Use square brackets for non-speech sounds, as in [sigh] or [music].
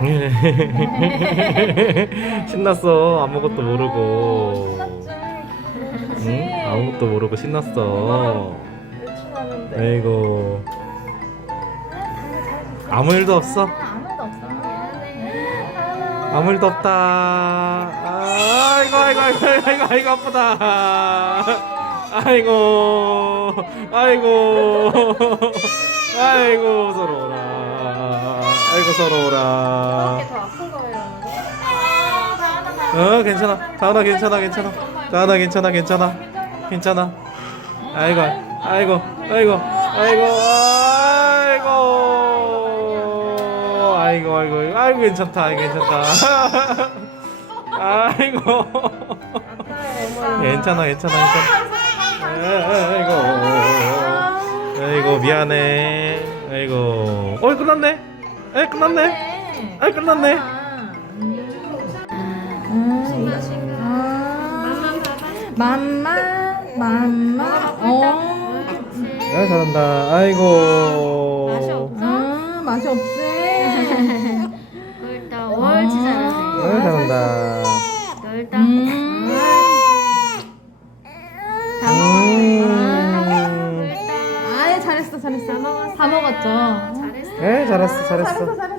[laughs] 신났어. 아무것도 모르고. 응? 아무것도 모르고 신났어. 아이고. 아무 일도 없어. 아무 일도 없다. 아이고 아이고 아이고 아이고 아이고 아프다. 아이고 아이고 아이고 서러워라. 아이고 서러워라. 더 거예요. 어 괜찮아. 다은아 괜찮아 괜찮아. 다은아 괜찮아 괜찮아. 괜찮아. 아이고 아이고 아이고 아이고 아이고. 아이고 아이고 아이고. 괜찮다. 아이고 괜찮다. [laughs] 아이고. 괜찮아 괜찮아 괜찮아 아이고 미안해. 아이고. 어 끝났네? 에 끝났네? 아 끝났네? 맘마 맘마 어 아 잘한다. 아이고. 맛이 없어? 음, 맛이 없지? 일단 옳지 아 잘하세요. 잘한다. 일단 음. 잘했어 잘했어. 다 먹었죠? 잘했어. 에 잘했어 잘했어. 잘했어 잘했어